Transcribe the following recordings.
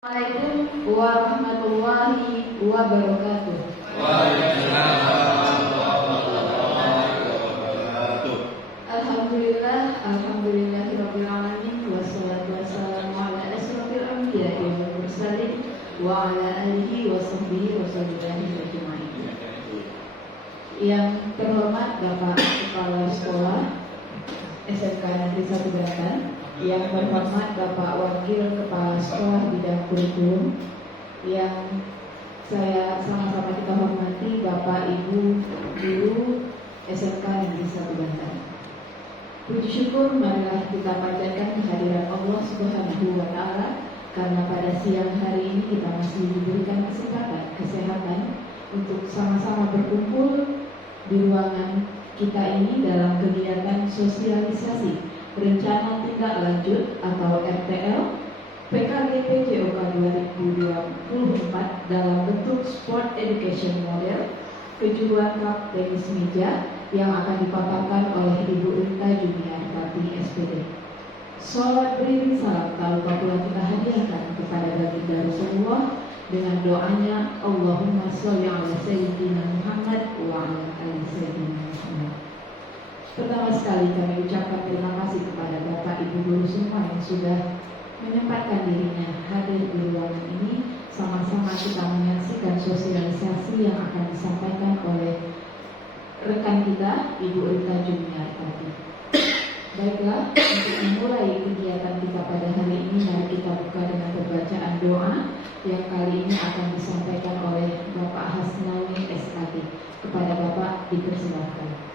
Assalamualaikum warahmatullahi wabarakatuh. Waalaikumsalam warahmatullahi wabarakatuh. Alhamdulillahirabbil alamin wassalatu wassalamu ala asyrofil anbiya'i wal mursalin wa ala alihi wa sahbihi wa sallam ajma'in. Yang terhormat Bapak Kepala Sekolah SMK Negeri 1 Banten, yang terhormat Bapak Wakil Kepala Sekolah Bidang Kurikulum, yang saya sama-sama kita hormati Bapak Ibu Guru SMK Negeri 1 Banten. Puji syukur marilah kita panjatkan kehadiran Allah Subhanahu wa Ta'ala, karena pada siang hari ini kita masih diberikan kesehatan untuk sama-sama berkumpul di ruangan kita ini dalam kegiatan sosialisasi Rencana Tindak Lanjut atau RTL PKG PJOK 2024 dalam bentuk Sport Education Model kejuruan Cup tenis meja yang akan dipaparkan oleh Ibu Rita Jumiarti SPD. Sholawat beriring salam tak lupa pula kita hadiahkan kepada baginda Rasulullah dengan doanya Allahumma sholli ala sayyidina Muhammad wa ala ali sayyidina Muhammad. Pertama sekali kami ucapkan terima kasih kepada Bapak Ibu Guru semua yang sudah menyempatkan dirinya hadir di ruangan ini. Sama-sama kita menyaksikan sosialisasi yang akan disampaikan oleh rekan kita Ibu Rita Jumiarti. Baiklah, untuk memulai kegiatan kita pada hari ini, mari kita buka dengan pembacaan doa yang kali ini akan disampaikan oleh Bapak Hasnawi SKT. Kepada Bapak dipersilakan.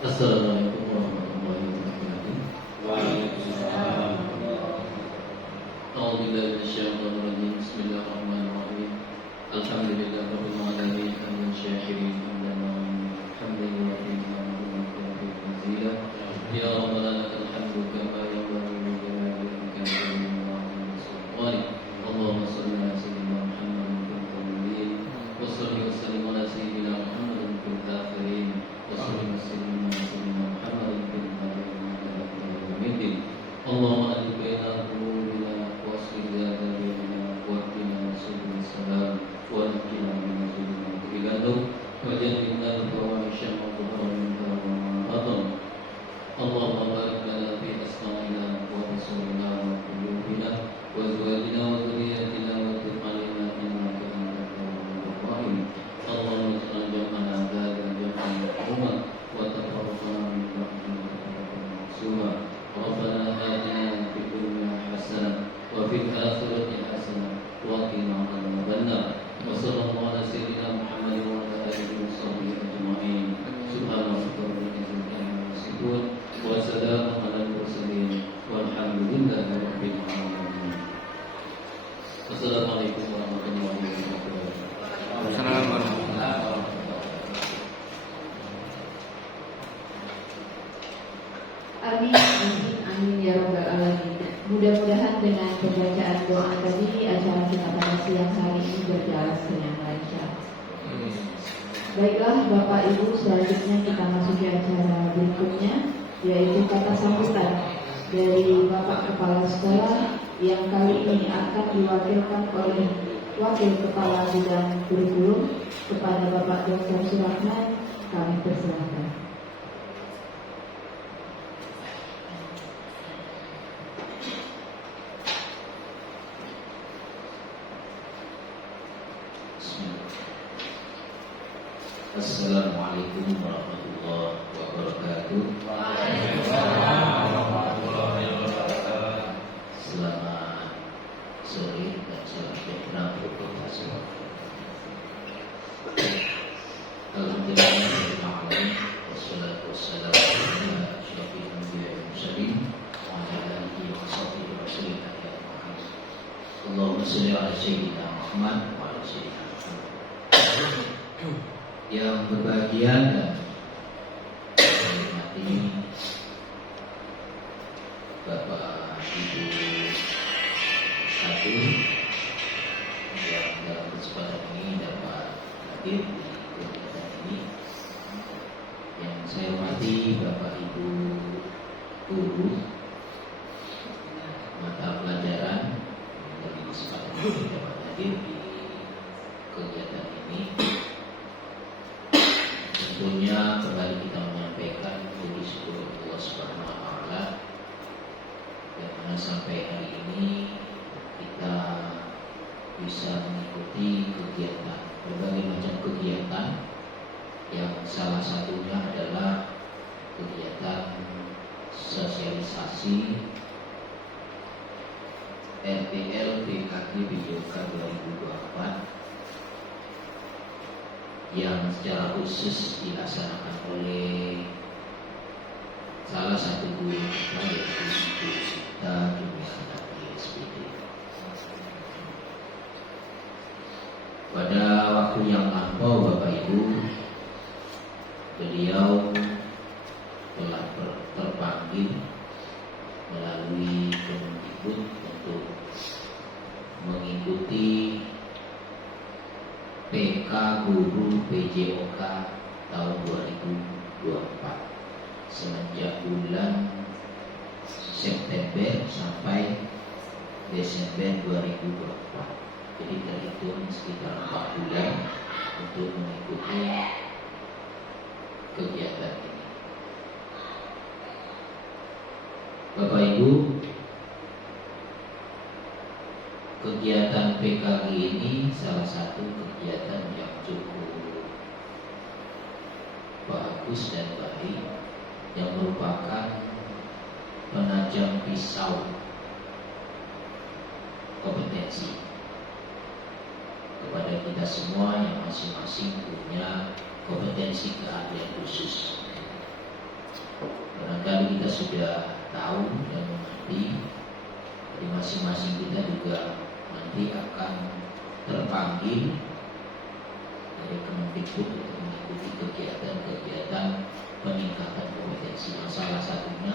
Assalamualaikum warahmatullahi wabarakatuh. Waalaikumsalam. A'udzubillahi minasyaitonir rajim. Bismillahirrahmanirrahim. Alhamdulillahirabbil alamin. Hamdan syakirin hamdan hamdan wa hamdan. Ya Rabbana lakal hamdu kama yanbaghi li jalali wajhika wa li Allahumma shalli ala sayyidina Muhammadin fil awwalin wa shalli wa sallim ala sayyidina Muhammadin fil akhirin wa shalli wa sallim Allahumma alif baina qulubina wa aslih dhata bainana wa qina subul salam wa qina min zulmi al-ghadab wa jannibna al-fawahisha ma dhahara minha wa ma batan. Allahumma barik lana fi asma'ina wa absarina wa qulubina wa azwajina wa dhurriyyatina wa tub 'alaina innaka antal tawwabur rahim. Allahumma ij'al jam'ana hadha jam'an marhuma wa tafarraqna min ba'dihi tafarraqan ma'suma. Rabbana atina fid dunya hasanah wa fil akhirati hasanah wa qina adzabannar. Wa sallallahu ala sayyidina Muhammadin wa ala alihi wa sahbihi ajma'in. Subhana rabbika rabbil izzati amma yasifun wa salamun alal mursalin walhamdulillahi rabbil alamin. Wassalamualaikum warahmatullahi wabarakatuh. Assalamualaikum. Amin, amin, amin ya rabbal alamin. Mudah-mudahan dengan pembacaan doa tadi acara kita pada siang hari ini berjalan dengan lancar. Baiklah Bapak Ibu, selanjutnya kita masuki acara berikutnya, yaitu kata sambutan dari Bapak Kepala Sekolah yang kali ini akan diwakilkan oleh Wakil Kepala Bidang Kurikulum. Kepada Bapak Dr. Surahman kami persilakan. Assalamualaikum warahmatullahi wabarakatuh. Selamat sore dan salam sejahtera untuk kita semua. Alhamdulillah, wassalatu wassalamu ala asyrofil anbiya'i wal mursalin wa ala alihi wa sahbihi wa sallam ajma'in. Allahumma shalli ala sayyidina Muhammad wa ala sayyidina Muhammad. Yang berbahagia dan menikmati Bapak Ibu satu yang dalam kesempatan ini dapat hadir di kegiatan ini guru mata pelajaran dari kesempatan ini dapat hadir di kegiatan ini. Tentunya kembali kita menyampaikan puji syukur Allah Subhanahu wa taala yang mana sampai hari ini kita bisa mengikuti kegiatan, berbagai macam kegiatan, yang salah satunya adalah kegiatan sosialisasi RPL PKG PJOK 2024 yang secara khusus dilaksanakan oleh salah satu guru kita, yaitu Ibu Sita Jumiarti SPD. Pada waktu yang lampau, Bapak Ibu, beliau telah terpanggil melalui Kemendikbud untuk mengikuti PK Guru PJOK tahun 2024 semenjak bulan September sampai Desember 2024. Jadi terhitung sekitar 4 bulan untuk mengikuti kegiatan ini. Bapak Ibu, kegiatan PKG ini salah satu kegiatan yang cukup bagus dan baik, yang merupakan penajam pisau kompetensi kepada kita semua yang masing-masing punya kompetensi keahlian khusus. Barangkali kita sudah tahu dan mengerti, dari masing-masing kita juga nanti akan terpanggil dari Kemendikbud untuk mengikuti kegiatan-kegiatan peningkatan kompetensi, yang salah satunya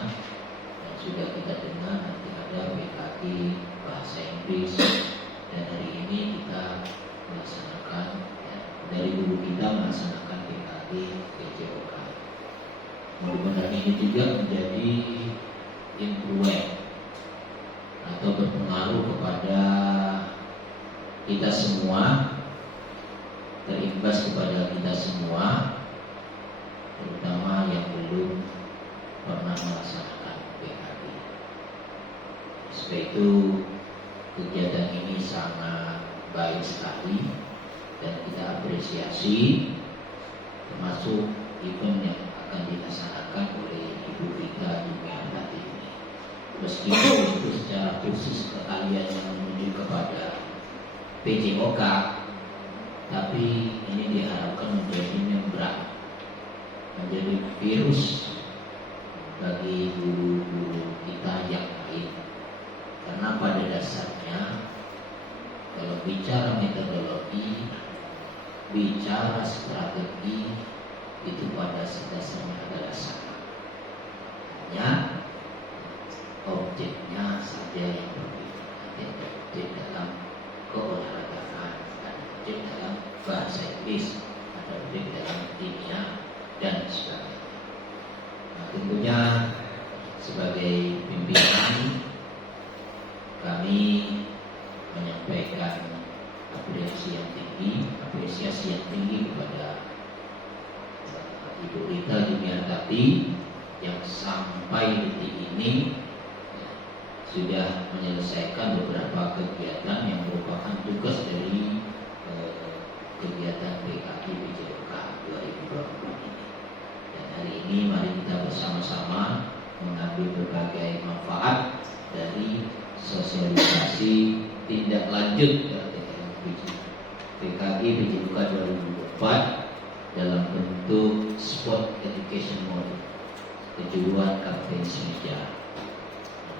yang sudah kita dengar nanti ada PKG bahasa Inggris, dan hari ini kita melaksanakan, dari guru kita melaksanakan PKG PJOK. Mudah-mudahan ini juga menjadi influence atau berpengaruh kepada kita semua, terimbas kepada kita semua, terutama yang belum pernah melaksanakan PKG. Sebab itu kegiatan ini sangat baik sekali dan kita apresiasi, termasuk event yang akan dilaksanakan oleh Ibu Rita Jumiarti ini. Meskipun itu secara khusus keahlian yang menuju kepada PJOK, tapi ini diharapkan menjadi membran, menjadi virus bagi guru-guru kita yang lain. Karena pada dasarnya kalau bicara metodologi, bicara strategi, itu pada dasarnya adalah sama. Hanya objeknya saja yang berbeda. Ada objek dalam keolahragaan, ada objek dalam bahasa Inggris, ada objek dalam kimia, dan sebagainya. Nah, tentunya sebagai pimpinan kami menyampaikan apresiasi yang tinggi kepada Ibu Rita Jumiarti yang sampai detik ini sudah menyelesaikan beberapa kegiatan yang merupakan tugas dari kegiatan PKG PJOK 2024 ini. Dan hari ini mari kita bersama-sama mengambil berbagai manfaat dari sosialisasi tindak lanjut PKG PJOK 2024 dalam bentuk sport education model, kejuruan kapten meja.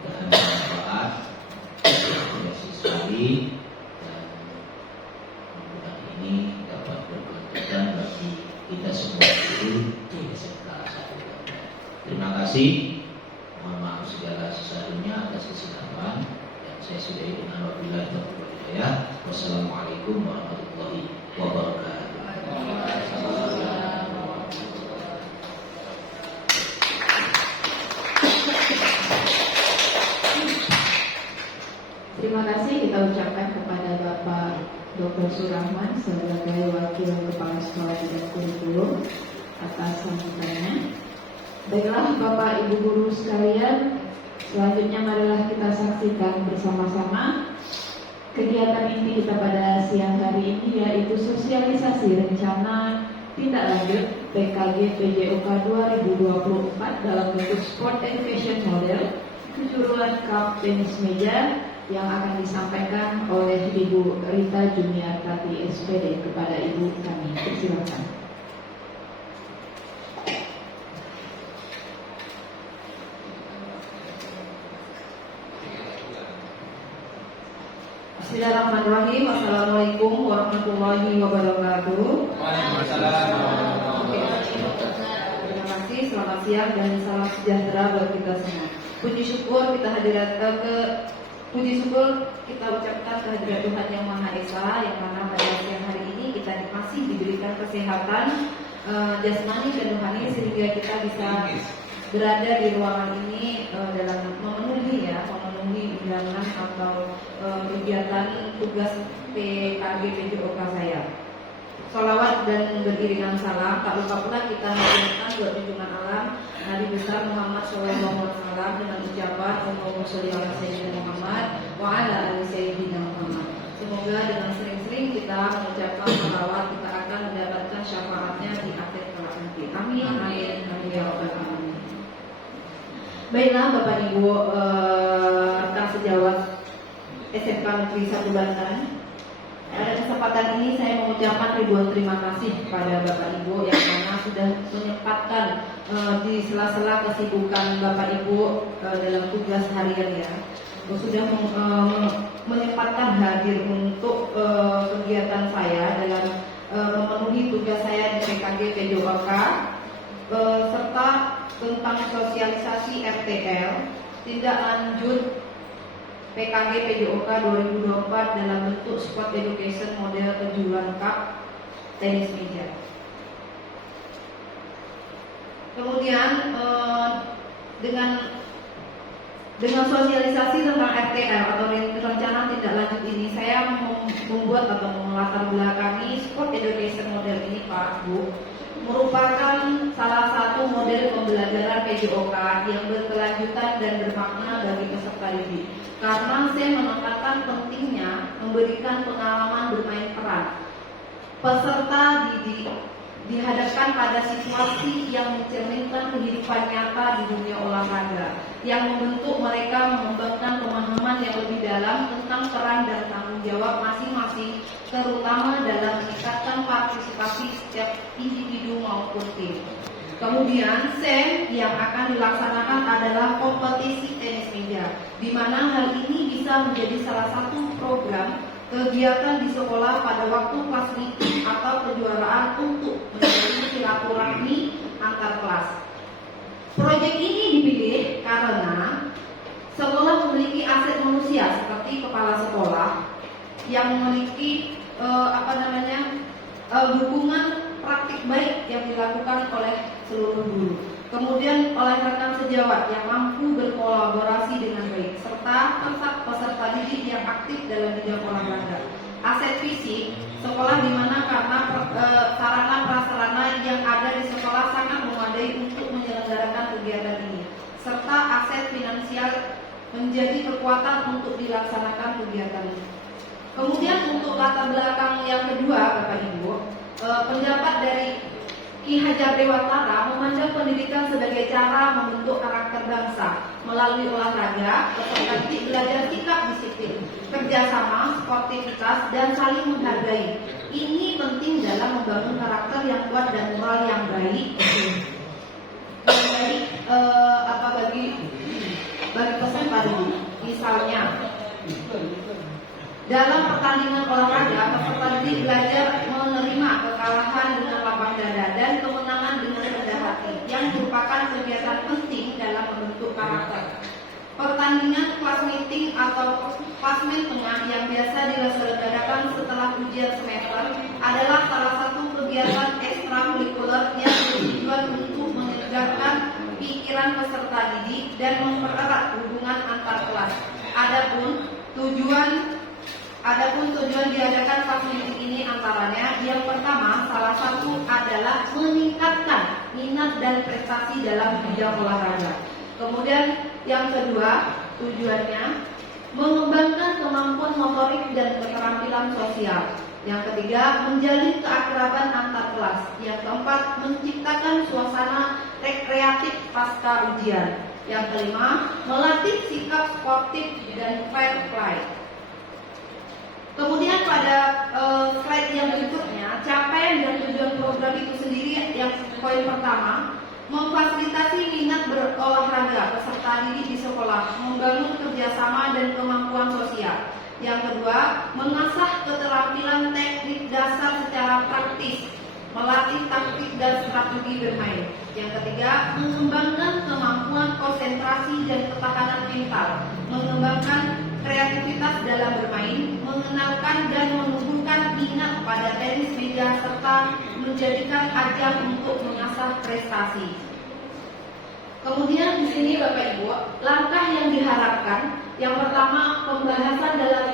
Mudah-mudahan bermanfaat, terima sekali, dan mudah-mudahan ini dapat berkelanjutan bagi kita semua guru di SMK 1. Terima kasih. Mohon maaf segala sesuatunya atas kesilapan, dan saya sudahi dengan wabillahi taufiq wal hidayah. Wassalamualaikum warahmatullahi wabarakatuh. Thank you. Terima kasih kita ucapkan kepada Bapak Dr. Surahman sebagai Wakil Kepala Sekolah Bidang Kurikulum atas sambutannya. Baiklah Bapak Ibu Guru sekalian, selanjutnya marilah kita saksikan bersama-sama kegiatan inti kita pada siang hari ini, yaitu sosialisasi rencana tindak lanjut PKG PJOK 2024 dalam bentuk Sport Education Model kejuruan Cup tenis meja yang akan disampaikan oleh Ibu Rita Jumiartati SPD kepada Ibu kami. Silakan. Bismillahirrahmanirrahim. Assalamualaikum warahmatullahi wabarakatuh. Waalaikumsalam. Terima kasih. Selamat siang dan salam sejahtera buat kita semua. Puji syukur kita ucapkan kehadirat Tuhan Yang Maha Esa, yang mana pada siang hari ini kita masih diberikan kesehatan jasmani dan rohani sehingga kita bisa berada di ruangan ini dalam memenuhi undangan atau kegiatan tugas PKG PJOK saya. Sholawat dan beriringan salam tak lupa pula kita hadirkan buat junjungan alam Nabi besar Muhammad SAW dengan ucapan Allahumma sholli ala sayyidina Muhammad wa ala ali sayyidina Muhammad. Semoga dengan sering-sering kita mengucapkan sholawat kita akan mendapatkan syafaatnya di akhir kelak nanti. Amin amin amin ya rabbal alamin. Baiklah Bapak Ibu rekan sejawat SMK Negeri 1 Banten. Pada kesempatan ini saya mengucapkan ribuan terima kasih kepada Bapak Ibu yang mana sudah menyempatkan di sela-sela kesibukan Bapak Ibu dalam tugas harian ya, sudah menyempatkan hadir untuk kegiatan saya dalam memenuhi tugas saya di PKG PJOK serta tentang sosialisasi RTL tindak lanjut PKG PJOK 2024 dalam bentuk Sport Education Model kejuruan Cup tenis meja. Kemudian dengan sosialisasi tentang RTL atau rencana tindak lanjut ini, saya membuat atau melatar belakangi Sport Education Model ini Pak Bu, merupakan salah satu model pembelajaran PJOK yang berkelanjutan dan bermakna bagi peserta didik. Karena saya menekankan pentingnya memberikan pengalaman bermain peran. Peserta didik dihadapkan pada situasi yang mencerminkan kehidupan nyata di dunia olahraga, yang membentuk mereka mengembangkan pemahaman yang lebih dalam tentang peran dan tanggung jawab masing-masing, terutama dalam meningkatkan partisipasi setiap individu maupun tim. Kemudian SEM yang akan dilaksanakan adalah kompetisi tenis meja, di mana hal ini bisa menjadi salah satu program kegiatan di sekolah pada waktu kelas meeting atau kejuaraan untuk menjadi silaturahmi antar kelas. Proyek ini dipilih karena sekolah memiliki aset manusia seperti kepala sekolah yang memiliki dukungan praktik baik yang dilakukan oleh seluruh guru. Kemudian oleh rekan sejawat yang mampu berkolaborasi dengan baik, serta peserta didik yang aktif dalam bidang olahraga. Aset fisik sekolah di mana karena sarana prasarana yang ada di sekolah sangat memadai untuk menyelenggarakan kegiatan ini, serta aset finansial menjadi kekuatan untuk dilaksanakan kegiatan ini. Kemudian untuk latar belakang yang kedua, Bapak Ibu, pendapat dari Ki Hajar Dewantara memandang pendidikan sebagai cara membentuk karakter bangsa melalui olahraga, peserta didik belajar sikap disiplin, kerjasama, sportivitas, dan saling menghargai. Ini penting dalam membangun karakter yang kuat dan moral yang baik, bagi peserta didik. Misalnya, dalam pertandingan olahraga, peserta didik belajar menerima kekalahan dengan lapang dada dan kemenangan dengan rendah hati, yang merupakan kegiatan penting dalam membentuk karakter. Pertandingan kelas meeting atau klasmen tengah yang biasa diselenggarakan setelah ujian semester adalah salah satu kegiatan ekstrakurikuler yang bertujuan untuk menyegarkan pikiran peserta didik dan mempererat hubungan antar kelas. Adapun Adapun tujuan diadakan kelas meeting ini antaranya yang pertama, salah satu adalah meningkatkan minat dan prestasi dalam bidang olahraga. Kemudian yang kedua, tujuannya mengembangkan kemampuan motorik dan keterampilan sosial. Yang ketiga, menjalin keakraban antar kelas. Yang keempat, menciptakan suasana rekreatif pasca ujian. Yang kelima, melatih sikap sportif dan fair play. Kemudian pada slide yang berikutnya, capaian dan tujuan program itu sendiri yang poin pertama, memfasilitasi minat berolahraga peserta didik di sekolah, membangun kerjasama dan kemampuan sosial. Yang kedua, mengasah keterampilan teknik dasar secara praktis, melatih taktik dan strategi bermain. Yang ketiga, mengembangkan kemampuan konsentrasi dan ketahanan mental, mengembangkan kreativitas dalam bermain, mengenalkan dan menumbuhkan minat pada tenis meja serta menjadikan ajang untuk mengasah prestasi. Kemudian di sini Bapak Ibu, langkah yang diharapkan, yang pertama pembahasan dalam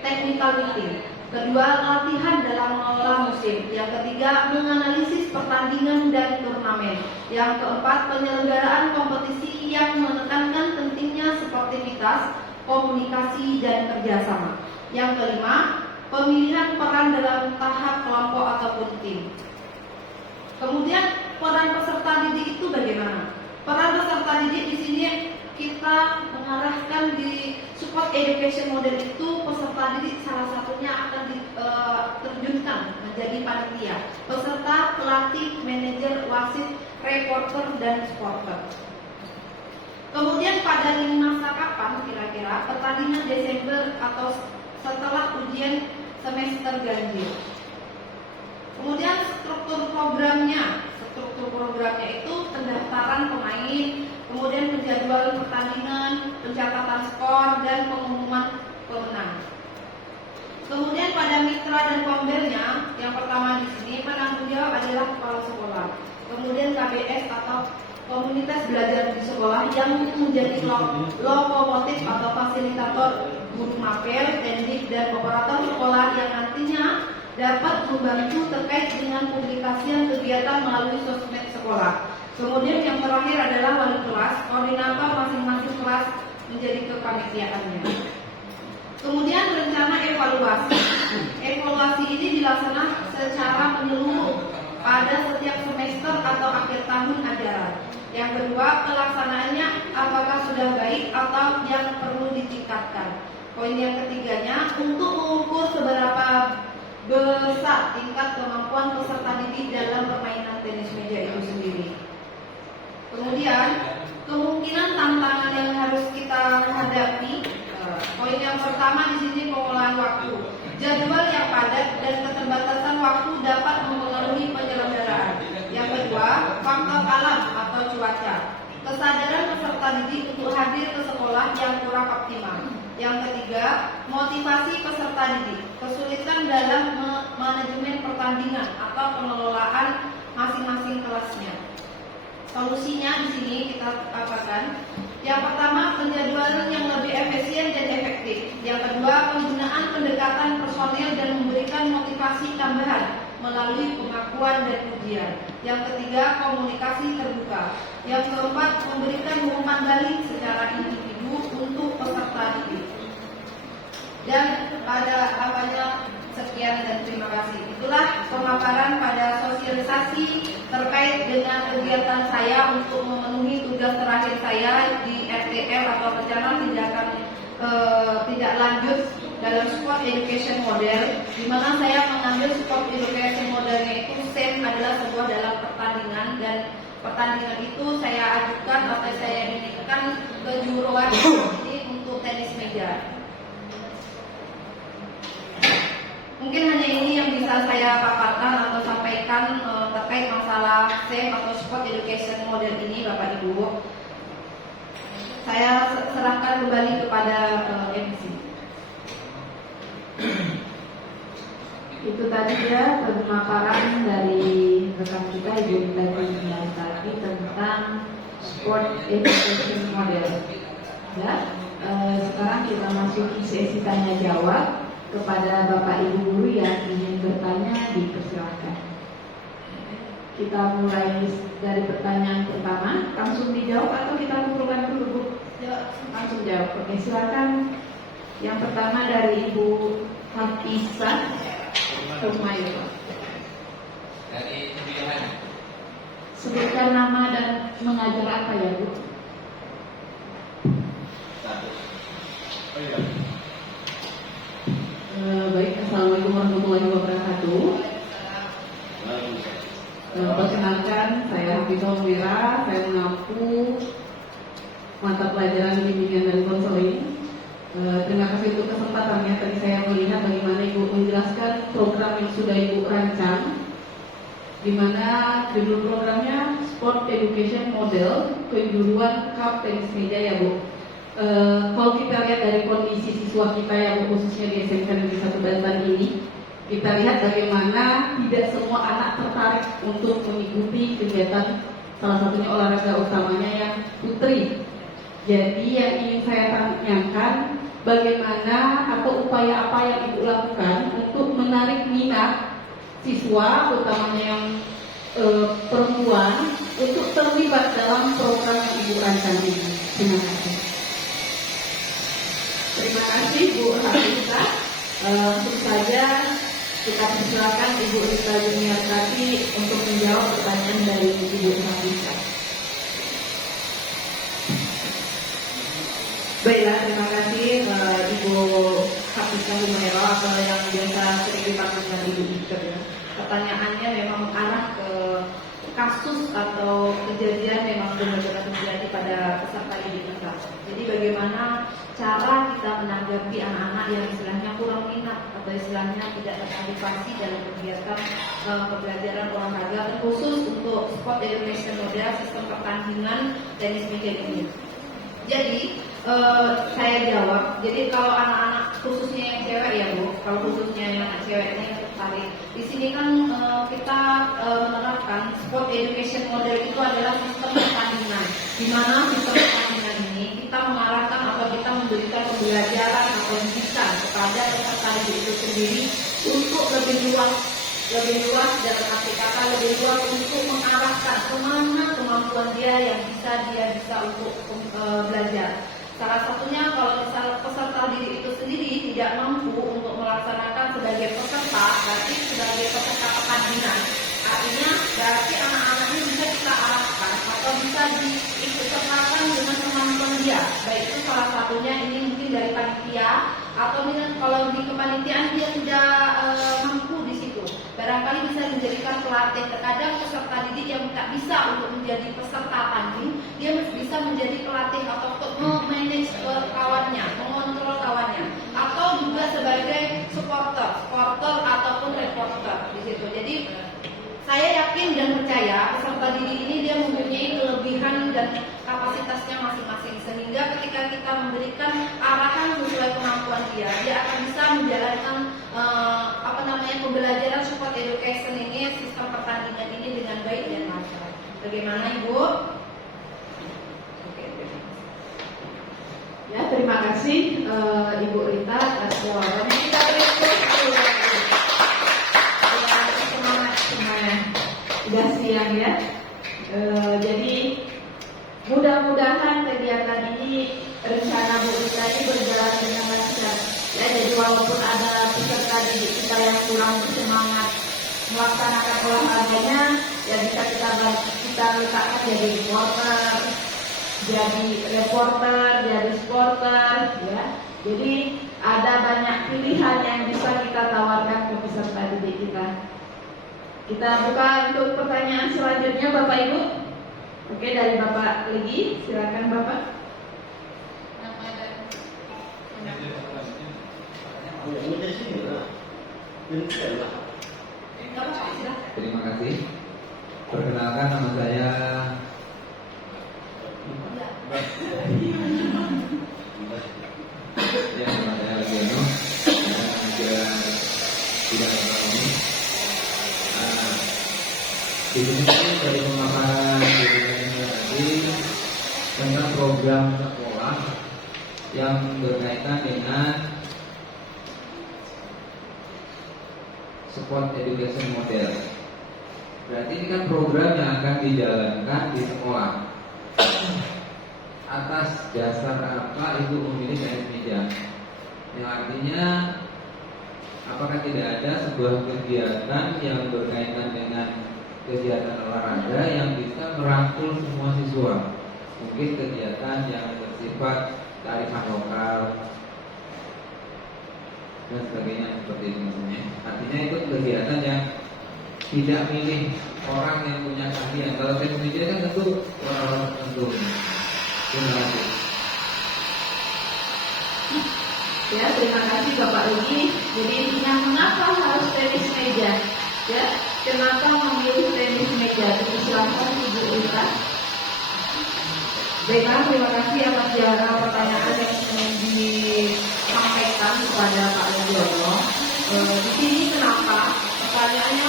technical meeting, kedua latihan dalam mengelola musim, yang ketiga menganalisis pertandingan dan turnamen, yang keempat penyelenggaraan kompetisi yang menekankan pentingnya sportivitas, komunikasi dan kerjasama. Yang kelima, pemilihan peran dalam tahap kelompok ataupun tim. Kemudian peran peserta didik itu bagaimana? Peran peserta didik di sini kita mengarahkan di support education model itu peserta didik salah satunya akan diterjunkan menjadi panitia, peserta, pelatih, manajer, wasit, reporter dan supporter. Kemudian pada lini masa kapan kira-kira pertandingan Desember atau setelah ujian semester ganjil. Kemudian struktur programnya itu pendaftaran pemain, kemudian penjadwalan pertandingan, pencatatan skor dan pengumuman pemenang. Kemudian pada mitra dan pembelnya, yang pertama di sini penanggung jawab adalah kepala sekolah. Kemudian KBS atau komunitas belajar di sekolah yang menjadi lokomotif atau fasilitator guru mapel, tendik dan operator sekolah yang nantinya dapat membantu terkait dengan publikasian kegiatan melalui sosmed sekolah. Kemudian yang terakhir adalah wali kelas, koordinator masing-masing kelas menjadi kepanitiaannya. Kemudian rencana evaluasi. Evaluasi ini dilaksanakan secara menyeluruh pada setiap semester atau akhir tahun ajaran. Yang kedua, pelaksanaannya apakah sudah baik atau yang perlu ditingkatkan. Poin yang ketiganya, untuk mengukur seberapa besar tingkat kemampuan peserta didik dalam permainan tenis meja itu sendiri. Kemudian, kemungkinan tantangan yang harus kita hadapi. Poin yang pertama di sini pengolahan waktu. Jadwal yang padat dan keterbatasan waktu dapat mempengaruhi penyelenggaraan. Yang kedua, faktor alam atau cuaca. Kesadaran peserta didik untuk hadir ke sekolah yang kurang optimal. Yang ketiga, motivasi peserta didik. Kesulitan dalam manajemen pertandingan atau pengelolaan masing-masing kelasnya. Solusinya di sini kita apakan? Yang pertama, penjadwalan yang lebih efisien dan efektif. Yang kedua, penggunaan pendekatan personil dan memberikan motivasi tambahan melalui pengakuan dan ujian. Yang ketiga, komunikasi terbuka. Yang keempat, memberikan umpan balik secara individu untuk peserta didik. Dan pada awalnya sekian dan terima kasih. Itulah pemaparan pada sosialisasi terkait dengan kegiatan saya untuk memenuhi tugas terakhir saya di RTL atau rencana tindakan tidak lanjut dalam sport education model, di mana saya mengambil sport education modelnya itu SEM adalah sebuah dalam pertandingan, dan pertandingan itu saya ajukan atau saya inginkan kejuruan ini untuk tenis meja. Mungkin hanya ini yang bisa saya paparkan atau sampaikan terkait masalah SEM atau Sport Education Model ini, Bapak Ibu. Saya serahkan kembali kepada MC. Itu tadi ya pemaparan dari rekan kita Ibu Rita tadi tentang Sport Education Model. Ya, Sekarang kita masuki sesi tanya jawab. Kepada Bapak Ibu Guru yang ingin bertanya, dipersilakan. Kita mulai dari pertanyaan pertama, langsung dijawab atau kita kumpulkan dulu, Bu? Langsung jawab. Oke, silakan. Yang pertama dari Ibu Hafizah Humayro. Dari pilihan Sebutkan nama dan mengajar apa ya, Bu? satu. Baik, Assalamualaikum warahmatullahi wabarakatuh. Perkenalkan, saya Hafizah Humayro. Saya mengampu mata pelajaran bimbingan dan konseling. Terima kasih untuk kesempatannya. Tadi saya melihat bagaimana Ibu menjelaskan program yang sudah Ibu rancang, di mana judul programnya Sport Education Model Kejuruan Cup Tenis Meja ya, Bu. Kalau kita lihat dari kondisi siswa kita yang khususnya di SMK Negeri 1 Banten ini, kita lihat bagaimana tidak semua anak tertarik untuk mengikuti kegiatan, salah satunya olahraga utamanya yang putri. Jadi yang ingin saya tanyakan, bagaimana atau upaya apa yang Ibu lakukan untuk menarik minat siswa, utamanya yang perempuan, untuk terlibat dalam program yang Ibu rancang ini. Terima kasih. Terima kasih Bu Hafizah. Langsung saja kita persilakan Ibu Rita Juniarti untuk menjawab pertanyaan dari Ibu Hafizah. Baiklah, terima kasih Ibu Hafizah Humayro atau yang biasa sering dipanggil dengan Ibu Iker. Pertanyaannya memang mengarah ke kasus atau kejadian memang benar-benar terjadi pada peserta didik kita. Jadi bagaimana cara kita menanggapi anak-anak yang istilahnya kurang minat atau istilahnya tidak termotivasi dalam kegiatan pembelajaran olahraga, khusus untuk sport education model sistem pertandingan tenis meja ini. Jadi saya jawab. Jadi kalau anak-anak khususnya yang cewek ya Bu, kalau khususnya yang ceweknya yang tertarik, di sini kan kita menerapkan sport education model itu adalah sistem pertandingan. Di mana sistem pertandingan ini kita mengarahkan atau kita memberikan pembelajaran atau pendidikan kepada peserta didik itu sendiri untuk lebih luas dan arti kata lebih luas untuk mengarahkan kemana kemampuan dia yang dia bisa untuk belajar. Salah satunya kalau misal peserta didik itu sendiri tidak mampu untuk melaksanakan sebagai peserta, berarti sebagai peserta pertandingan. Artinya berarti anak-anak ini bisa kita arahkan atau bisa diikutsertakan dengan kemampuan dia. Baik itu salah satunya ini mungkin dari panitia atau kalau di kepanitiaan dia tidak mampu di situ. Barangkali bisa menjadikan pelatih. Terkadang peserta didik yang tak bisa untuk menjadi peserta tanding, dia bisa menjadi pelatih atau untuk memanage kawannya, mengontrol kawannya, atau juga sebagai supporter ataupun reporter di situ. Jadi saya yakin dan percaya peserta didik ini dia mempunyai kelebihan dan kapasitasnya masing-masing, sehingga ketika kita memberikan arahan sesuai kemampuan dia akan bisa menjalankan pembelajaran support education ini, sistem pertandingan ini dengan baik dan lancar. Bagaimana Ibu? Oke, ya, terima kasih Ibu Rita atas jawabannya. Kita beri semangat semuanya. Sudah siang ya. Jadi mudah-mudahan kegiatan ini, rencana Bu Rita ini berjalan dengan lancar. Ya, jadi walaupun ada peserta didik kita yang kurang bersemangat melaksanakan olahraganya, ya bisa kita letakkan jadi reporter, jadi supporter, ya. Jadi ada banyak pilihan yang bisa kita tawarkan ke peserta didik kita. Kita buka untuk pertanyaan selanjutnya, Bapak Ibu. Oke, dari Bapak Legi, silakan Bapak. Terima kasih. Perkenalkan, nama saya Lagiano. Saya tidak ekonomi. Di sini dari pemaparan tadi tentang program sekolah yang berkaitan dengan sport education model. Berarti ini kan program yang akan dijalankan di sekolah. Atas dasar apa Ibu memilih tenis meja? Yang artinya apakah tidak ada sebuah kegiatan yang berkaitan dengan kegiatan olahraga yang bisa merangkul semua siswa? Mungkin kegiatan yang bersifat kearifan lokal dan sebagainya seperti itu misalnya. Artinya itu kegiatan yang tidak milih orang yang punya keahlian. Kalau tenis meja kan tentu orang tertentu. Terima kasih. Ya, terima kasih Bapak Rugi. Jadi mengapa harus tenis meja? Ya, kenapa memilih tenis meja? Silakan Ibu Rita. Baiklah, terima kasih atas pertanyaan yang disampaikan kepada Pak Legiono. Di sini kenapa? Pertanyaannya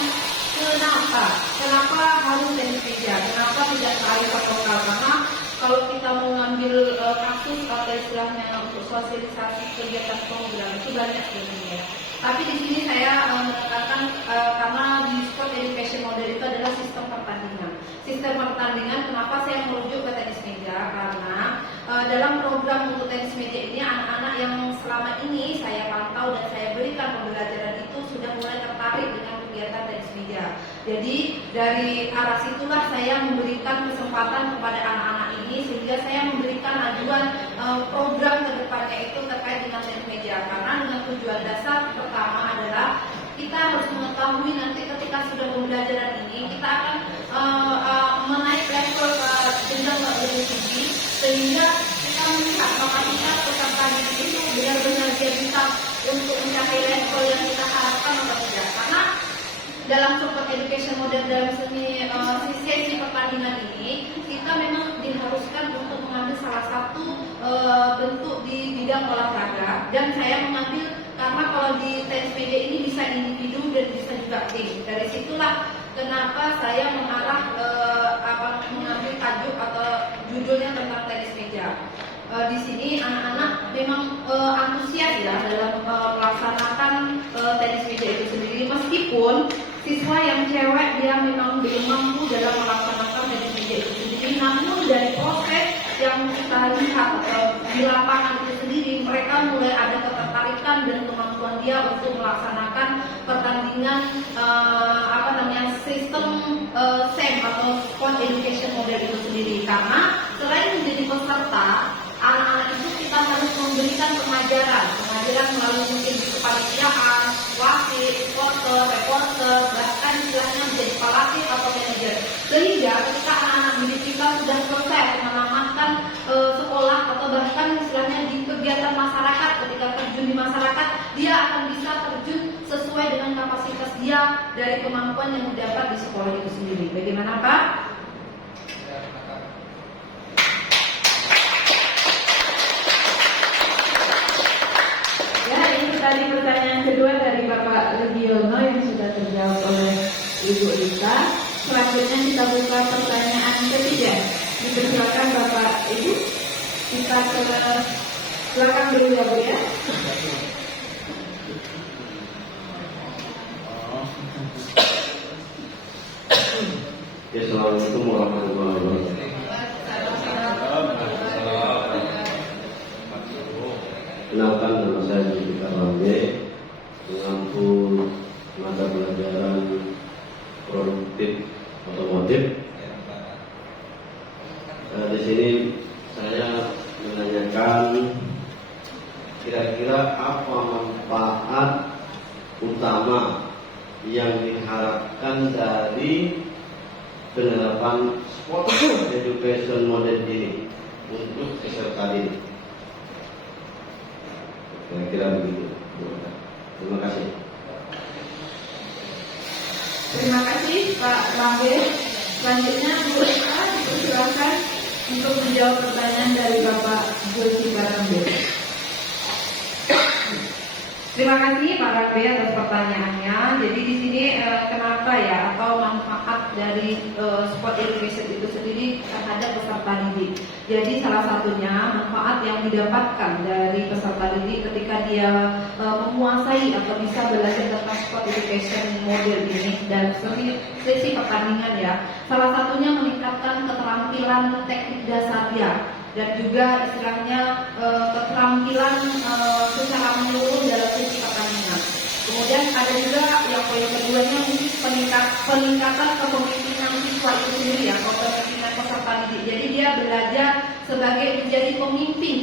kenapa harus tenis meja? Kenapa tidak kearifan lokal? Karena kalau kita mau ngambil kasus atau istilahnya untuk sosialisasi kegiatan program itu banyak sebenarnya. Tapi di sini saya menekankan karena di sport education model itu adalah sistem pertandingan. Sistem pertandingan, kenapa saya merujuk ke tenis meja? Karena dalam program untuk tenis meja ini anak-anak yang selama ini saya pantau dan saya berikan pembelajaran itu sudah mulai tertarik dengan kegiatan tenis meja. Jadi dari arah situlah saya memberikan kesempatan kepada anak-anak ini sehingga saya memberikan ajuan program ke depannya itu terkait dengan tenis meja. Karena dengan tujuan dasar pertama adalah kita harus mengetahui nanti ketika sudah pembelajaran ini kita akan menaik level jenjang lebih tinggi sehingga kita melihat kapasitas peserta didik itu benar-benar dia bisa untuk mencapai level yang kita harapkan atau tidak. Karena dalam support education model dalam sesi pertandingan ini kita memang diharuskan untuk mengambil salah satu bentuk di bidang olahraga dan saya mengambil karena kalau di tenis meja ini bisa individu dan bisa juga tim. Dari situlah kenapa saya mengarah mengambil tajuk atau judulnya tentang tenis meja. Di sini anak-anak memang antusias ya dalam melaksanakan tenis meja itu sendiri meskipun siswa yang cewek dia memang belum mampu dalam melaksanakan tenis meja itu sendiri. Namun dari proses yang kita lihat atau di lapangan itu sendiri mereka mulai ada ketertarikan dan kemampuan dia untuk melaksanakan pertandingan sistem SEM atau sport education model itu sendiri. Karena selain menjadi peserta, anak-anak itu kita harus memberikan pengajaran melalui mungkin kepanitiaan, wasit, supporter, reporter, bahkan istilahnya menjadi pelatih atau manajer. Sehingga ketika anak-anak didik kita sudah selesai menamatkan sekolah atau bahkan istilahnya di kegiatan masyarakat, ketika terjun di masyarakat, dia akan bisa terjun sesuai dengan kapasitas dia dari kemampuan yang didapat di sekolah itu sendiri. Bagaimana Pak? Tadi pertanyaan kedua dari Bapak Legiono yang sudah terjawab oleh Ibu Rita. Selanjutnya kita buka pertanyaan ketiga. Dipersilakan Bapak Ibu. Kita ke belakang dulu ya Bu ya. Assalamualaikum warahmatullahi wabarakatuh. Kenalkan, nama saya Jupiter Rambe, mengampu mata pelajaran produktif otomotif. Di sini saya menanyakan kira-kira apa manfaat utama yang diharapkan dari penerapan sport education model ini untuk peserta didik. Kira-kira begitu. Terima kasih. Terima kasih Pak Rambe. Selanjutnya Bu Rita dipersilakan untuk menjawab pertanyaan dari Bapak Zulkifli Rambe. Terima kasih Pak Rambe atas pertanyaannya. Jadi di sini kenapa ya atau manfaat dari sport education itu sendiri terhadap peserta didik. Jadi salah satunya manfaat yang didapatkan dari peserta didik ketika dia menguasai atau bisa belajar tentang sport education model ini dan sesi pertandingan ya. Salah satunya meningkatkan keterampilan teknik dasar dia dan juga istilahnya keterampilan secara menyeluruh dalam sesi pertandingan. Kemudian ada juga yang poin keduanya mungkin peningkatan kepemimpinan siswa itu sendiri ya, kepemimpinan peserta didik. Jadi dia belajar sebagai menjadi pemimpin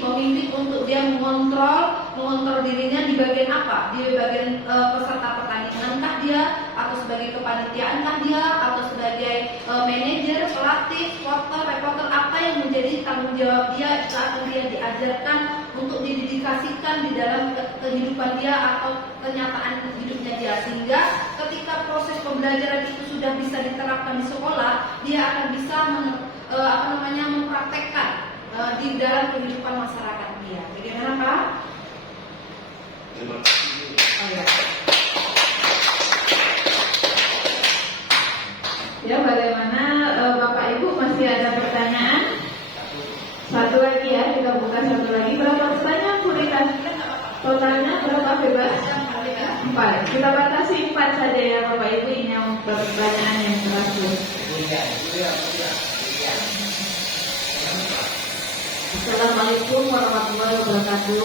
untuk dia mengontrol dirinya di bagian apa? Di bagian peserta pertandingan kah dia, atau sebagai kepanitiaan kah dia, atau sebagai manajer, pelatih, supporter, reporter, apa yang menjadi tanggung jawab dia saat dia diajarkan untuk didedikasikan di dalam kehidupan dia atau kenyataan hidupnya dia, sehingga ketika proses pembelajaran itu sudah bisa diterapkan di sekolah, dia akan bisa mempraktekkan di dalam kehidupan masyarakat dia. Bagaimana Pak? Oh, ya. Ya, bagaimana Bapak Ibu masih ada pertanyaan? Satu lagi ya, kita buka satu lagi. Berapa pertanyaan berikan? Totalnya berapa bebas? 4. Kita batasi 4 saja ya Bapak Ibu, ini yang pertanyaan yang terakhir. Assalamualaikum warahmatullahi wabarakatuh.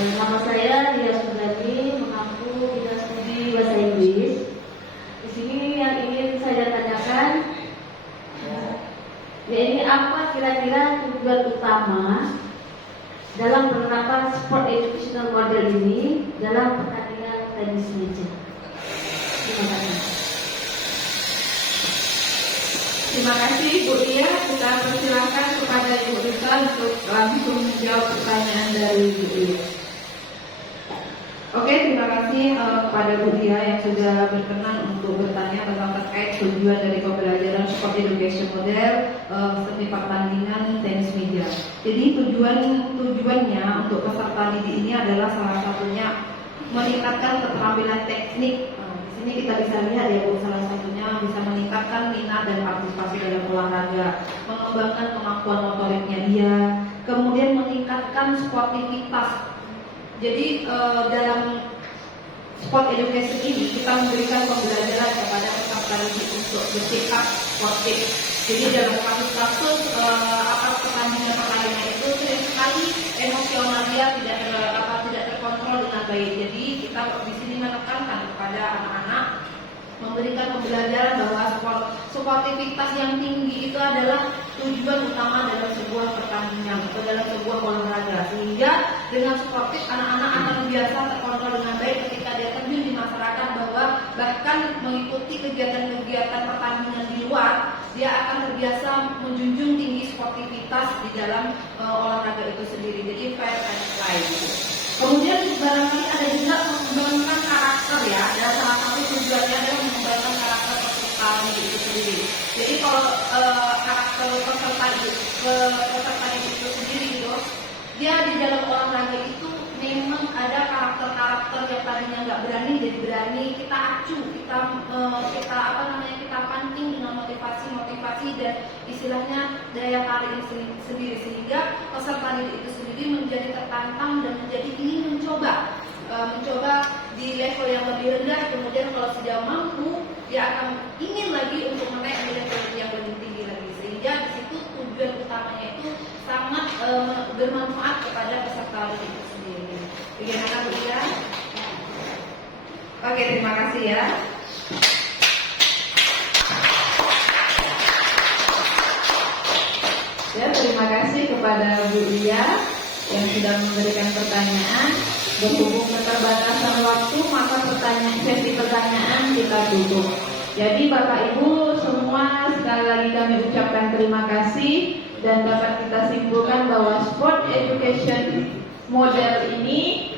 Nama saya Dia Sundari, mengaku bidang studi bahasa Inggris. Di sini yang ingin saya tanyakan, ya ini apa kira-kira tujuan utama dalam penerapan sport educational model ini dalam pertandingan tenis meja? Terima kasih. Terima kasih Ibu Lia. Kita persilakan kepada Ibu Rita untuk langsung menjawab pertanyaan dari Ibu Lia. Oke, terima kasih kepada Bu Lia yang sudah berkenan untuk bertanya tentang terkait tujuan dari pembelajaran sport education model seni pertandingan tenis meja. Jadi tujuannya untuk peserta didik ini adalah salah satunya meningkatkan keterampilan teknik. Di sini kita bisa lihat ya Bu, salah satunya bisa meningkatkan minat dan partisipasi dalam olahraga, mengembangkan kemampuan motoriknya dia, kemudian meningkatkan sportivitas. Jadi dalam sport education ini kita memberikan pembelajaran kepada peserta didik untuk bersikap sportif. Jadi dalam kasus-kasus pertandingan itu seringkali emosional dia tidak terkontrol dengan baik. Jadi kita di sini menekankan kepada anak-anak memberikan pembelajaran bahwa sportivitas yang tinggi itu adalah tujuan utama dalam sebuah pertandingan atau dalam sebuah olahraga, sehingga dengan sportif anak-anak akan biasa terkontrol dengan baik ketika dia terjun di masyarakat, bahwa bahkan mengikuti kegiatan-kegiatan pertandingan di luar, dia akan terbiasa menjunjung tinggi sportivitas di dalam olahraga itu sendiri. Jadi fair and play. Kemudian barangkali ada juga mengembangkan karakter ya, dan salah satu tujuannya adalah mengembangkan karakter peserta didik itu sendiri. Jadi kalau karakter peserta didik itu sendiri gitu, dia di dalam olahraga itu memang ada karakter-karakter yang tadinya nggak berani jadi berani. Kita acu, kita pancing dengan motivasi dan istilahnya daya tarik sendiri, sehingga peserta didik itu sendiri menjadi tertantang dan menjadi ingin mencoba di level yang lebih rendah. Kemudian kalau sudah mampu, dia akan ingin lagi untuk menaik di level yang lebih tinggi lagi, sehingga di situ tujuan utamanya itu sangat bermanfaat kepada peserta didik itu sendiri. Bagaimana Bu Ira? Oke, terima kasih ya. Ya, terima kasih kepada Bu Lia yang sudah memberikan pertanyaan. Berhubung keterbatasan waktu, maka sesi pertanyaan kita tutup. Jadi Bapak Ibu semua, sekali lagi kami ucapkan terima kasih, dan dapat kita simpulkan bahwa sport education model ini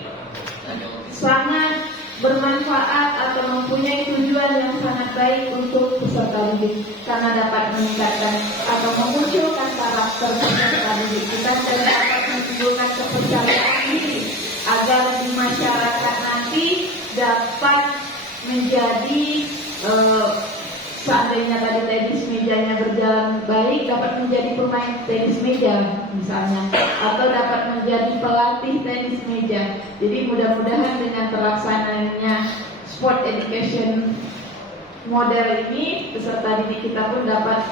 sangat bermanfaat atau mempunyai tujuan yang sangat baik untuk peserta didik, karena dapat meningkatkan atau memunculkan karakter peserta didik kita dan dapat menimbulkan kepercayaan diri agar di masyarakat nanti dapat menjadi seandainya tadi tenis mejanya berjalan baik, dapat menjadi pemain tenis meja misalnya, atau dapat menjadi pelatih tenis meja. Jadi mudah-mudahan dengan terlaksananya sport education model ini, peserta didik kita pun dapat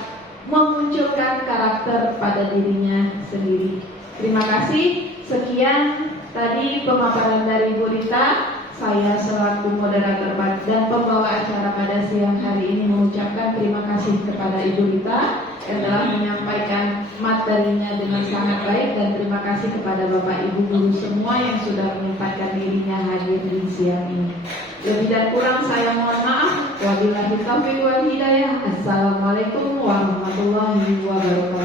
memunculkan karakter pada dirinya sendiri. Terima kasih. Sekian tadi pemaparan dari Bu Rita. Saya selaku moderator dan pembawa acara pada siang hari ini mengucapkan terima kasih kepada Ibu Rita yang telah menyampaikan materinya dengan sangat baik, dan terima kasih kepada Bapak Ibu guru semua yang sudah menyempatkan dirinya hadir di siang ini. Lebih dan kurang saya mohon maaf. Wabillahi taufiq wal hidayah. Assalamualaikum warahmatullahi wabarakatuh.